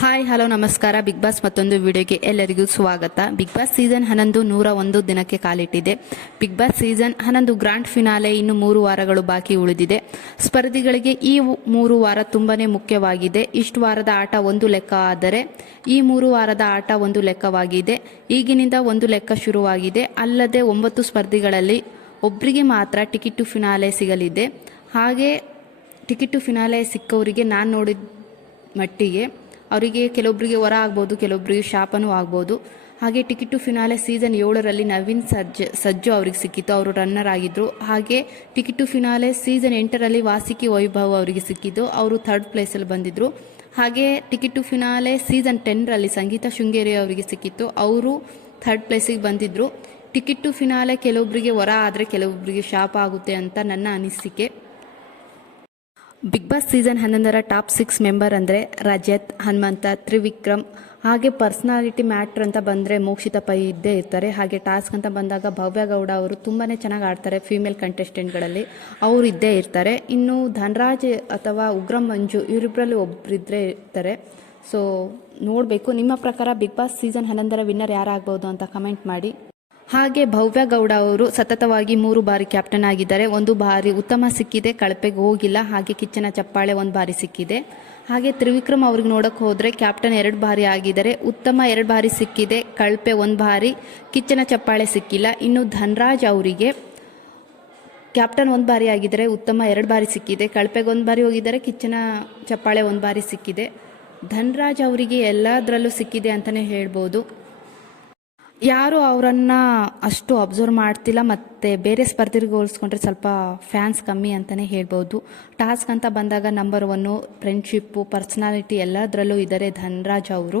Hi, hello, ನಮಸ್ಕಾರ. Big Boss ಮತ್ತೊಂದು ವಿಡಿಯೋಗೆ ಎಲ್ಲರಿಗೂ ಸ್ವಾಗತ. ಬಿಗ್ ಬಾಸ್ ಸೀಸನ್ ಹನ್ನೊಂದು ನೂರ ಒಂದು ದಿನಕ್ಕೆ ಕಾಲಿಟ್ಟಿದೆ. ಬಿಗ್ ಬಾಸ್ ಸೀಸನ್ ಹನ್ನೊಂದು ಗ್ರಾಂಡ್ ಫಿನಾಲೆ ಇನ್ನು ಮೂರು ವಾರಗಳು ಬಾಕಿ ಉಳಿದಿದೆ. ಸ್ಪರ್ಧಿಗಳಿಗೆ ಈ ಮೂರು ವಾರ ತುಂಬಾನೇ ಮುಖ್ಯವಾಗಿದೆ. ಇಷ್ಟು ವಾರದ ಆಟ ಒಂದು ಲೆಕ್ಕ ಆದರೆ ಈ ಮೂರು ವಾರದ ಆಟ ಒಂದು ಲೆಕ್ಕವಾಗಿದೆ. ಈಗಿನಿಂದ ಒಂದು ಲೆಕ್ಕ ಶುರುವಾಗಿದೆ. ಅಲ್ಲದೆ ಒಂಬತ್ತು ಸ್ಪರ್ಧಿಗಳಲ್ಲಿ ಒಬ್ಬರಿಗೆ ಮಾತ್ರ ಟಿಕೆಟ್ ಟು ಫಿನಾಲೆ ಸಿಗಲಿದೆ. ಹಾಗೆ ಟಿಕೆಟ್ ಟು ಫಿನಾಲೆ ಸಿಕ್ಕವರಿಗೆ ನಾನು ನೋಡಿದ ಮಟ್ಟಿಗೆ ಅವರಿಗೆ ಕೆಲವೊಬ್ಬರಿಗೆ ವರ ಆಗ್ಬೋದು ಕೆಲವೊಬ್ಬರಿಗೆ ಶಾಪನೂ ಆಗ್ಬೋದು. ಹಾಗೆ ಟಿಕೆಟ್ ಟು ಫಿನಾಲೆ ಸೀಸನ್ ಏಳರಲ್ಲಿ ನವೀನ್ ಸಜ್ಜ, ಸಜ್ಜು ಅವ್ರಿಗೆ ಸಿಕ್ಕಿತ್ತು. ಅವರು ರನ್ನರ್ ಆಗಿದ್ರು. ಹಾಗೆ ಟಿಕೆಟ್ ಟು ಫಿನಾಲೆ ಸೀಸನ್ ಎಂಟರಲ್ಲಿ ವಾಸಿಕಿ ವೈಭವ್ ಅವರಿಗೆ ಸಿಕ್ಕಿದ್ದು. ಅವರು ಥರ್ಡ್ ಪ್ಲೇಸಲ್ಲಿ ಬಂದಿದ್ದರು ಹಾಗೆ ಟಿಕೆಟ್ ಟು ಫಿನಾಲೆ ಸೀಸನ್ ಟೆನ್ರಲ್ಲಿ ಸಂಗೀತ ಶೃಂಗೇರಿ ಅವರಿಗೆ ಸಿಕ್ಕಿತ್ತು. ಅವರು ಥರ್ಡ್ ಪ್ಲೇಸಿಗೆ ಬಂದಿದ್ದರು ಟಿಕೆಟ್ ಟು ಫಿನಾಲೆ ಕೆಲವೊಬ್ಬರಿಗೆ ವರ ಆದರೆ ಕೆಲವೊಬ್ಬರಿಗೆ ಶಾಪ ಆಗುತ್ತೆ ಅಂತ ನನ್ನ ಅನಿಸಿಕೆ. ಬಿಗ್ ಬಾಸ್ ಸೀಸನ್ ಹನ್ನೊಂದರ ಟಾಪ್ ಸಿಕ್ಸ್ ಮೆಂಬರ್ ಅಂದರೆ ರಜತ್, ಹನುಮಂತ, ತ್ರಿವಿಕ್ರಮ್. ಹಾಗೆ ಪರ್ಸ್ನಾಲಿಟಿ ಮ್ಯಾಟ್ರ್ ಅಂತ ಬಂದರೆ ಮೋಕ್ಷಿತ ಪೈ ಇದ್ದೇ ಇರ್ತಾರೆ. ಹಾಗೆ ಟಾಸ್ಕ್ ಅಂತ ಬಂದಾಗ ಭವ್ಯ ಗೌಡ ಅವರು ತುಂಬಾ ಚೆನ್ನಾಗಿ ಆಡ್ತಾರೆ ಫೀಮೇಲ್ ಕಂಟೆಸ್ಟೆಂಟ್ಗಳಲ್ಲಿ. ಅವರು ಇದ್ದೇ ಇರ್ತಾರೆ. ಇನ್ನು ಧನರಾಜ್ ಅಥವಾ ಉಗ್ರಂ ಮಂಜು ಇವರಿಬ್ಬರಲ್ಲಿ ಒಬ್ಬರಿದ್ದರೆ ಇರ್ತಾರೆ. ಸೊ ನೋಡಬೇಕು. ನಿಮ್ಮ ಪ್ರಕಾರ ಬಿಗ್ ಬಾಸ್ ಸೀಸನ್ ಹನ್ನೊಂದರ ವಿನ್ನರ್ ಯಾರಾಗ್ಬೋದು ಅಂತ ಕಮೆಂಟ್ ಮಾಡಿ. ಹಾಗೆ ಭವ್ಯ ಗೌಡ ಅವರು ಸತತವಾಗಿ ಮೂರು ಬಾರಿ ಕ್ಯಾಪ್ಟನ್ ಆಗಿದ್ದಾರೆ. ಒಂದು ಬಾರಿ ಉತ್ತಮ ಸಿಕ್ಕಿದೆ, ಕಳಪೆಗೆ ಹೋಗಿಲ್ಲ. ಹಾಗೆ ಕಿಚ್ಚನ ಚಪ್ಪಾಳೆ ಒಂದು ಬಾರಿ ಸಿಕ್ಕಿದೆ. ಹಾಗೆ ತ್ರಿವಿಕ್ರಮ್ ಅವ್ರಿಗೆ ನೋಡಕ್ಕೆ ಹೋದರೆ ಕ್ಯಾಪ್ಟನ್ ಎರಡು ಬಾರಿ ಆಗಿದ್ದಾರೆ. ಉತ್ತಮ ಎರಡು ಬಾರಿ ಸಿಕ್ಕಿದೆ, ಕಳಪೆ ಒಂದು ಬಾರಿ, ಕಿಚ್ಚನ ಚಪ್ಪಾಳೆ ಸಿಕ್ಕಿಲ್ಲ. ಇನ್ನು ಧನ್ರಾಜ್ ಅವರಿಗೆ ಕ್ಯಾಪ್ಟನ್ ಒಂದು ಬಾರಿ ಆಗಿದ್ದಾರೆ, ಉತ್ತಮ ಎರಡು ಬಾರಿ ಸಿಕ್ಕಿದೆ. ಕಳಪೆಗೆ ಒಂದು ಬಾರಿ ಹೋಗಿದ್ದಾರೆ, ಕಿಚ್ಚನ ಚಪ್ಪಾಳೆ ಒಂದು ಬಾರಿ ಸಿಕ್ಕಿದೆ. ಧನ್ರಾಜ್ ಅವರಿಗೆ ಎಲ್ಲದರಲ್ಲೂ ಸಿಕ್ಕಿದೆ ಅಂತಲೇ ಹೇಳ್ಬೋದು. ಯಾರು ಅವರನ್ನ ಅಷ್ಟು ಅಬ್ಸರ್ವ್ ಮಾಡ್ತಿಲ್ಲ, ಮತ್ತು ಬೇರೆ ಸ್ಪರ್ಧೆಗೆ ಹೋಲಿಸ್ಕೊಂಡ್ರೆ ಸ್ವಲ್ಪ ಫ್ಯಾನ್ಸ್ ಕಮ್ಮಿ ಅಂತಲೇ ಹೇಳ್ಬೋದು. ಟಾಸ್ಕ್ ಅಂತ ಬಂದಾಗ ನಂಬರ್ ಒನ್ನು ಫ್ರೆಂಡ್ಶಿಪ್ಪು ಪರ್ಸ್ನಾಲಿಟಿ ಎಲ್ಲದರಲ್ಲೂ ಇದ್ದಾರೆ ಧನರಾಜ್ ಅವರು.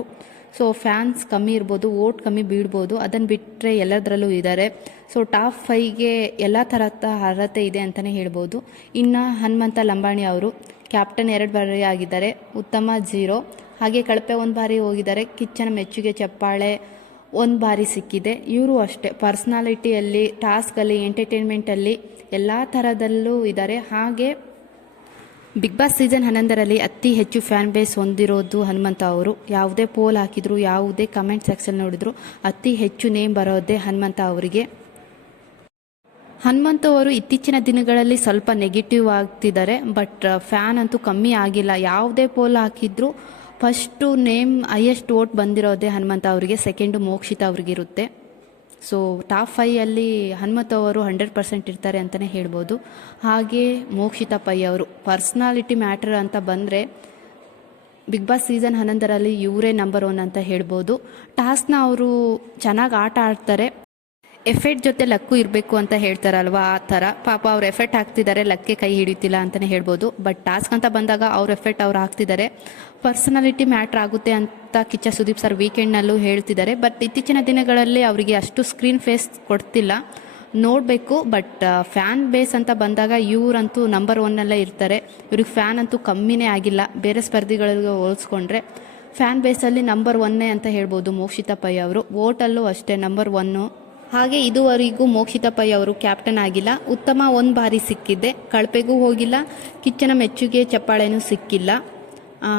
ಸೊ ಫ್ಯಾನ್ಸ್ ಕಮ್ಮಿ ಇರ್ಬೋದು ಓಟ್ ಕಮ್ಮಿ ಬೀಳ್ಬೋದು ಅದನ್ನು ಬಿಟ್ಟರೆ ಎಲ್ಲದರಲ್ಲೂ ಇದ್ದಾರೆ ಸೊ ಟಾಪ್ ಫೈಗೆ ಎಲ್ಲ ಥರದ ಅರ್ಹತೆ ಇದೆ ಅಂತಲೇ ಹೇಳ್ಬೋದು. ಇನ್ನು ಹನುಮಂತ ಲಂಬಾಣಿ ಅವರು ಕ್ಯಾಪ್ಟನ್ ಎರಡು ಬಾರಿ ಆಗಿದ್ದಾರೆ, ಉತ್ತಮ ಜೀರೋ ಹಾಗೆ ಕಳಪೆ ಒಂದು ಬಾರಿ ಹೋಗಿದ್ದಾರೆ, ಕಿಚ್ಚನ ಮೆಚ್ಚುಗೆ ಚಪ್ಪಾಳೆ ಒಂದು ಬಾರಿ ಸಿಕ್ಕಿದೆ. ಇವರು ಅಷ್ಟೇ. ಪರ್ಸ್ನಾಲಿಟಿಯಲ್ಲಿ, ಟಾಸ್ಕಲ್ಲಿ, ಎಂಟರ್ಟೈನ್ಮೆಂಟಲ್ಲಿ ಎಲ್ಲ ಥರದಲ್ಲೂ ಇದ್ದಾರೆ ಹಾಗೆ ಬಿಗ್ ಬಾಸ್ ಸೀಸನ್ ಹನ್ನೊಂದರಲ್ಲಿ ಅತಿ ಹೆಚ್ಚು ಫ್ಯಾನ್ ಬೇಸ್ ಹೊಂದಿರೋದು ಹನುಮಂತ ಅವರು. ಯಾವುದೇ ಪೋಲ್ ಹಾಕಿದ್ರು, ಯಾವುದೇ ಕಮೆಂಟ್ ಸೆಕ್ಷನ್ ನೋಡಿದ್ರು ಅತಿ ಹೆಚ್ಚು ನೇಮ್ ಬರೋದೇ ಹನುಮಂತ ಅವರಿಗೆ. ಹನುಮಂತ ಅವರು ಇತ್ತೀಚಿನ ದಿನಗಳಲ್ಲಿ ಸ್ವಲ್ಪ ನೆಗೆಟಿವ್ ಆಗ್ತಿದ್ದಾರೆ, ಬಟ್ ಫ್ಯಾನ್ ಅಂತೂ ಕಮ್ಮಿ ಆಗಿಲ್ಲ. ಯಾವುದೇ ಪೋಲ್ ಹಾಕಿದ್ರು ಫಸ್ಟು ನೇಮ್ ಹೈಯೆಸ್ಟ್ ವೋಟ್ ಬಂದಿರೋದೇ ಹನುಮಂತ ಅವರಿಗೆ ಸೆಕೆಂಡು ಮೋಕ್ಷಿತ ಅವ್ರಿಗಿರುತ್ತೆ ಸೊ ಟಾಪ್ ಫೈಯಲ್ಲಿ ಹನುಮಂತ ಅವರು ಹಂಡ್ರೆಡ್ ಪರ್ಸೆಂಟ್ ಇರ್ತಾರೆ ಅಂತಲೇ ಹೇಳ್ಬೋದು. ಹಾಗೆ ಮೋಕ್ಷಿತ ಪೈ ಅವರು ಪರ್ಸ್ನಾಲಿಟಿ ಮ್ಯಾಟರ್ ಅಂತ ಬಂದರೆ ಬಿಗ್ ಬಾಸ್ ಸೀಸನ್ ಹನ್ನೊಂದರಲ್ಲಿ ಇವರೇ ನಂಬರ್ ಒನ್ ಅಂತ ಹೇಳ್ಬೋದು. ಟಾಸ್ನ ಅವರು ಚೆನ್ನಾಗಿ ಆಟ ಆಡ್ತಾರೆ. ಎಫೆಕ್ಟ್ ಜೊತೆ ಲಕ್ಕು ಇರಬೇಕು ಅಂತ ಹೇಳ್ತಾರಲ್ವಾ, ಆ ಥರ. ಪಾಪ ಅವ್ರು ಎಫೆಕ್ಟ್ ಹಾಕ್ತಿದ್ದಾರೆ, ಲಕ್ಕೆ ಕೈ ಹಿಡಿತಿಲ್ಲ ಅಂತಲೇ ಹೇಳ್ಬೋದು. ಬಟ್ ಟಾಸ್ಕ್ ಅಂತ ಬಂದಾಗ ಅವ್ರ ಎಫೆಕ್ಟ್ ಅವ್ರು ಹಾಕ್ತಿದ್ದಾರೆ. ಪರ್ಸನಾಲಿಟಿ ಮ್ಯಾಟ್ರ್ ಆಗುತ್ತೆ ಅಂತ ಕಿಚ್ಚ ಸುದೀಪ್ ಸರ್ ವೀಕೆಂಡ್ನಲ್ಲೂ ಹೇಳ್ತಿದ್ದಾರೆ. ಬಟ್ ಇತ್ತೀಚಿನ ದಿನಗಳಲ್ಲಿ ಅವರಿಗೆ ಅಷ್ಟು ಸ್ಕ್ರೀನ್ ಫೇಸ್ ಕೊಡ್ತಿಲ್ಲ. ನೋಡಬೇಕು, ಬಟ್ ಫ್ಯಾನ್ ಬೇಸ್ ಅಂತ ಬಂದಾಗ ಇವರಂತೂ ನಂಬರ್ ಒನ್ನಲ್ಲೇ ಇರ್ತಾರೆ. ಇವ್ರಿಗೆ ಫ್ಯಾನ್ ಅಂತೂ ಕಮ್ಮಿನೇ ಆಗಿಲ್ಲ. ಬೇರೆ ಸ್ಪರ್ಧಿಗಳಿಗೆ ಹೋಲಿಸ್ಕೊಂಡ್ರೆ ಫ್ಯಾನ್ ಬೇಸಲ್ಲಿ ನಂಬರ್ ಒನ್ನೇ ಅಂತ ಹೇಳ್ಬೋದು ಮೋಕ್ಷಿತಾ ಪೈ ಅವರು. ವೋಟಲ್ಲೂ ಅಷ್ಟೇ, ನಂಬರ್ ಒನ್ನು. ಹಾಗೆ ಇದುವರೆಗೂ ಮೋಕ್ಷಿತ ಪೈ ಅವರು ಕ್ಯಾಪ್ಟನ್ ಆಗಿಲ್ಲ. ಉತ್ತಮ ಒಂದು ಬಾರಿ ಸಿಕ್ಕಿದ್ದೆ. ಕಳಪೆಗೂ ಹೋಗಿಲ್ಲ. ಕಿಚ್ಚನ ಮೆಚ್ಚುಗೆ ಚಪ್ಪಾಳೆನೂ ಸಿಕ್ಕಿಲ್ಲ.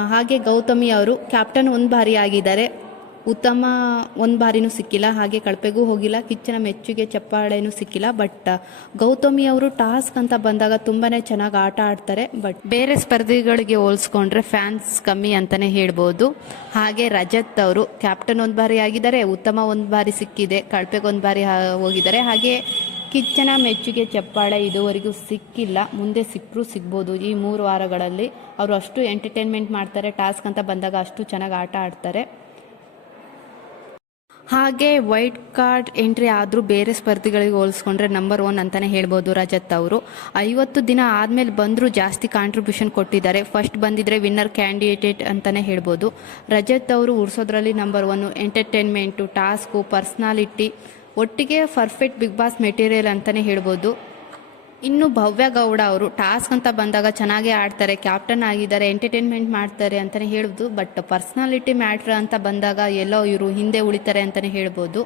ಹಾಗೆ ಗೌತಮಿ ಅವರು ಕ್ಯಾಪ್ಟನ್ ಒಂದು ಬಾರಿ ಆಗಿದ್ದಾರೆ. ಉತ್ತಮ ಒಂದು ಬಾರಿನೂ ಸಿಕ್ಕಿಲ್ಲ, ಹಾಗೆ ಕಳಪೆಗೂ ಹೋಗಿಲ್ಲ, ಕಿಚ್ಚನ ಮೆಚ್ಚುಗೆ, ಚಪ್ಪಾಳೆನೂ ಸಿಕ್ಕಿಲ್ಲ ಬಟ್ ಗೌತಮಿ ಅವರು ಟಾಸ್ಕ್ ಅಂತ ಬಂದಾಗ ತುಂಬಾ ಚೆನ್ನಾಗಿ ಆಟ ಆಡ್ತಾರೆ ಬಟ್ ಬೇರೆ ಸ್ಪರ್ಧಿಗಳಿಗೆ ಹೋಲಿಸ್ಕೊಂಡ್ರೆ ಫ್ಯಾನ್ಸ್ ಕಮ್ಮಿ ಅಂತಲೇ ಹೇಳ್ಬೋದು. ಹಾಗೆ ರಜತ್ ಅವರು ಕ್ಯಾಪ್ಟನ್ ಒಂದು ಬಾರಿ ಆಗಿದ್ದಾರೆ, ಉತ್ತಮ ಒಂದು ಬಾರಿ ಸಿಕ್ಕಿದೆ, ಕಳಪೆಗೆ ಒಂದು ಬಾರಿ ಹೋಗಿದ್ದಾರೆ. ಹಾಗೆ ಕಿಚ್ಚನ ಮೆಚ್ಚುಗೆ, ಚಪ್ಪಾಳೆ ಇದುವರೆಗೂ ಸಿಕ್ಕಿಲ್ಲ, ಮುಂದೆ ಸಿಕ್ಕರೂ ಸಿಗ್ಬೋದು. ಈ ಮೂರು ವಾರಗಳಲ್ಲಿ ಅವರು ಅಷ್ಟು ಎಂಟರ್ಟೈನ್ಮೆಂಟ್ ಮಾಡ್ತಾರೆ ಟಾಸ್ಕ್ ಅಂತ ಬಂದಾಗ ಅಷ್ಟು ಚೆನ್ನಾಗಿ ಆಟ ಆಡ್ತಾರೆ. ಹಾಗೆ ವೈಟ್ ಕಾರ್ಡ್ ಎಂಟ್ರಿ ಆದರೂ ಬೇರೆ ಸ್ಪರ್ಧಿಗಳಿಗೆ ಹೋಲಿಸ್ಕೊಂಡ್ರೆ ನಂಬರ್ ಒನ್ ಅಂತಲೇ ಹೇಳ್ಬೋದು ರಜತ್ ಅವರು. ಐವತ್ತು ದಿನ ಆದಮೇಲೆ ಬಂದರೂ ಜಾಸ್ತಿ ಕಾಂಟ್ರಿಬ್ಯೂಷನ್ ಕೊಟ್ಟಿದ್ದಾರೆ. ಫಸ್ಟ್ ಬಂದಿದ್ರೆ ವಿನ್ನರ್ ಕ್ಯಾಂಡಿಡೇಟ್ ಅಂತಲೇ ಹೇಳ್ಬೋದು. ರಜತ್ ಅವರು ಉಡ್ಸೋದ್ರಲ್ಲಿ number one entertainment task personality ಒಟ್ಟಿಗೆ ಪರ್ಫೆಕ್ಟ್ ಬಿಗ್ ಬಾಸ್ ಮೆಟೀರಿಯಲ್ ಅಂತಲೇ ಹೇಳ್ಬೋದು. ಇನ್ನು ಭವ್ಯ ಗೌಡ ಅವರು ಟಾಸ್ಕ್ ಅಂತ ಬಂದಾಗ ಚೆನ್ನಾಗೇ ಆಡ್ತಾರೆ ಕ್ಯಾಪ್ಟನ್ ಆಗಿದ್ದಾರೆ ಎಂಟರ್ಟೈನ್ಮೆಂಟ್ ಮಾಡ್ತಾರೆ ಅಂತಲೇ ಹೇಳ್ಬೋದು ಬಟ್ ಪರ್ಸ್ನಾಲಿಟಿ ಮ್ಯಾಟ್ರ್ ಅಂತ ಬಂದಾಗ ಎಲ್ಲೋ ಇವರು ಹಿಂದೆ ಉಳಿತಾರೆ ಅಂತಲೇ ಹೇಳ್ಬೋದು.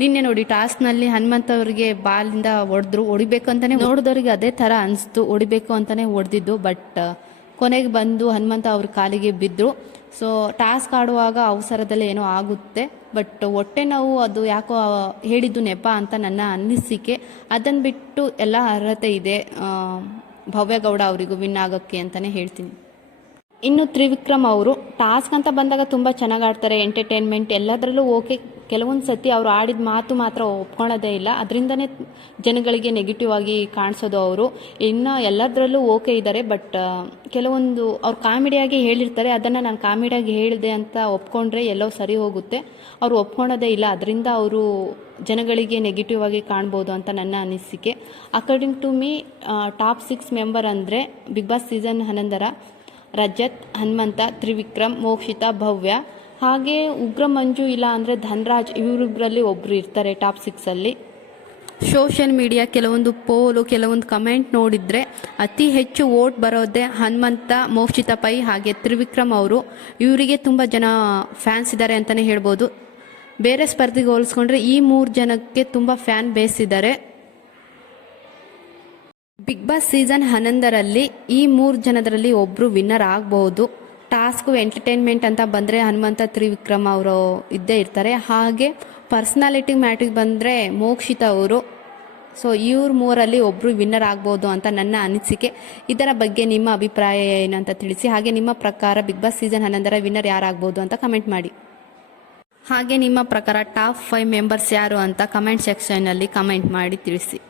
ನಿನ್ನೆ ನೋಡಿ ಟಾಸ್ಕ್ನಲ್ಲಿ ಹನುಮಂತ ಅವರಿಗೆ ಬಾಲಿಂದ ಹೊಡೆದ್ರು, ಹೊಡಿಬೇಕು ಅಂತಲೇ ನೋಡಿದವ್ರಿಗೆ ಅದೇ ಥರ ಅನಿಸ್ತು, ಹೊಡಿಬೇಕು ಅಂತಲೇ ಹೊಡೆದಿದ್ದು ಬಟ್ ಕೊನೆಗೆ ಬಂದು ಹನುಮಂತ ಅವ್ರ ಕಾಲಿಗೆ ಬಿದ್ದರು ಸೊ ಟಾಸ್ಕ್ ಆಡುವಾಗ ಅವಸರದಲ್ಲಿ ಏನೋ ಆಗುತ್ತೆ. ಬಟ್ ಹೊಟ್ಟೆ ನೋವು ಅದು ಯಾಕೋ ಹೇಳಿದ್ದು ನೆಪ ಅಂತ ನನ್ನ ಅನ್ನಿಸಿಕೆ ಅದನ್ನು ಬಿಟ್ಟು ಎಲ್ಲ ಅರ್ಹತೆ ಇದೆ. ಭವ್ಯಗೌಡ ಅವರಿಗೂ ವಿನ್ ಆಗೋಕ್ಕೆ ಅಂತಲೇ ಹೇಳ್ತೀನಿ. ಇನ್ನು ತ್ರಿವಿಕ್ರಮ್ ಅವರು ಟಾಸ್ಕ್ ಅಂತ ಬಂದಾಗ ತುಂಬ ಚೆನ್ನಾಗಿ ಆಡ್ತಾರೆ ಎಂಟರ್ಟೈನ್ಮೆಂಟ್ ಎಲ್ಲದರಲ್ಲೂ ಓಕೆ ಕೆಲವೊಂದು ಸತಿ ಅವರು ಆಡಿದ ಮಾತು ಮಾತ್ರ ಒಪ್ಕೊಳ್ಳೋದೇ ಇಲ್ಲ. ಅದರಿಂದನೇ ಜನಗಳಿಗೆ ನೆಗೆಟಿವ್ ಆಗಿ ಕಾಣಿಸೋದು ಅವರು. ಇನ್ನು ಎಲ್ಲದರಲ್ಲೂ ಓಕೆ ಇದ್ದಾರೆ ಬಟ್ ಕೆಲವೊಂದು ಅವ್ರು ಕಾಮಿಡಿಯಾಗಿ ಹೇಳಿರ್ತಾರೆ, ಅದನ್ನು ನಾನು ಕಾಮಿಡಿಯಾಗಿ ಹೇಳಿದೆ ಅಂತ ಒಪ್ಕೊಂಡ್ರೆ ಎಲ್ಲೋ ಸರಿ ಹೋಗುತ್ತೆ. ಅವರು ಒಪ್ಕೊಳೋದೇ ಇಲ್ಲ, ಅದರಿಂದ ಅವರು ಜನಗಳಿಗೆ ನೆಗೆಟಿವ್ ಆಗಿ ಕಾಣ್ಬೋದು ಅಂತ ನನ್ನ ಅನಿಸಿಕೆ. According to me top six member ಅಂದರೆ ಬಿಗ್ ಬಾಸ್ ಸೀಸನ್ ಹನ್ನೊಂದರ, ರಜತ್, ಹನುಮಂತ, ತ್ರಿವಿಕ್ರಮ್, ಮೋಕ್ಷಿತಾ, ಭವ್ಯ. ಹಾಗೆ ಉಗ್ರ ಮಂಜು ಇಲ್ಲ ಅಂದರೆ ಧನ್ರಾಜ್ ಇವರಿಬ್ಬರಲ್ಲಿ ಒಬ್ಬರು ಇರ್ತಾರೆ ಟಾಪ್ ಸಿಕ್ಸಲ್ಲಿ ಸೋಷಿಯಲ್ ಮೀಡಿಯಾ ಕೆಲವೊಂದು ಪೋಲು, ಕೆಲವೊಂದು ಕಮೆಂಟ್ ನೋಡಿದರೆ ಅತಿ ಹೆಚ್ಚು ವೋಟ್ ಬರೋದೇ ಹನುಮಂತ, ಮೋಕ್ಷಿತ ಪೈ ಹಾಗೆ ತ್ರಿವಿಕ್ರಮ್ ಅವರು. ಇವರಿಗೆ ತುಂಬ ಜನ ಫ್ಯಾನ್ಸ್ ಇದ್ದಾರೆ ಅಂತಲೇ ಹೇಳ್ಬೋದು. ಬೇರೆ ಸ್ಪರ್ಧೆಗೆ ಹೋಲಿಸ್ಕೊಂಡ್ರೆ ಈ ಮೂರು ಜನಕ್ಕೆ ತುಂಬ ಫ್ಯಾನ್ ಬೇಸ್ ಇದ್ದಾರೆ. ಬಿಗ್ ಬಾಸ್ ಸೀಸನ್ ಹನ್ನೊಂದರಲ್ಲಿ ಈ ಮೂರು ಜನದರಲ್ಲಿ ಒಬ್ಬರು ವಿನ್ನರ್ ಆಗಬಹುದು ಟಾಸ್ಕು ಎಂಟರ್ಟೈನ್ಮೆಂಟ್ ಅಂತ ಬಂದರೆ ಹನುಮಂತ ತ್ರಿವಿಕ್ರಮ್ ಅವರು ಇದ್ದೇ ಇರ್ತಾರೆ. ಹಾಗೆ ಪರ್ಸ್ನಾಲಿಟಿ ಮ್ಯಾಟ್ರಿಗೆ ಬಂದರೆ ಮೋಕ್ಷಿತ ಅವರು. ಸೊ ಇವ್ರ ಮೂರಲ್ಲಿ ಒಬ್ಬರು ವಿನ್ನರ್ ಆಗ್ಬೋದು ಅಂತ ನನ್ನ ಅನಿಸಿಕೆ. ಇದರ ಬಗ್ಗೆ ನಿಮ್ಮ ಅಭಿಪ್ರಾಯ ಏನು ಅಂತ ತಿಳಿಸಿ. ಹಾಗೆ ನಿಮ್ಮ ಪ್ರಕಾರ ಬಿಗ್ ಬಾಸ್ ಸೀಸನ್ ಹನ್ನೊಂದರ ವಿನ್ನರ್ ಯಾರಾಗ್ಬೋದು ಅಂತ ಕಮೆಂಟ್ ಮಾಡಿ. ಹಾಗೆ ನಿಮ್ಮ ಪ್ರಕಾರ ಟಾಪ್ ಫೈವ್ ಮೆಂಬರ್ಸ್ ಯಾರು ಅಂತ ಕಮೆಂಟ್ ಸೆಕ್ಷನಲ್ಲಿ ಕಮೆಂಟ್ ಮಾಡಿ ತಿಳಿಸಿ.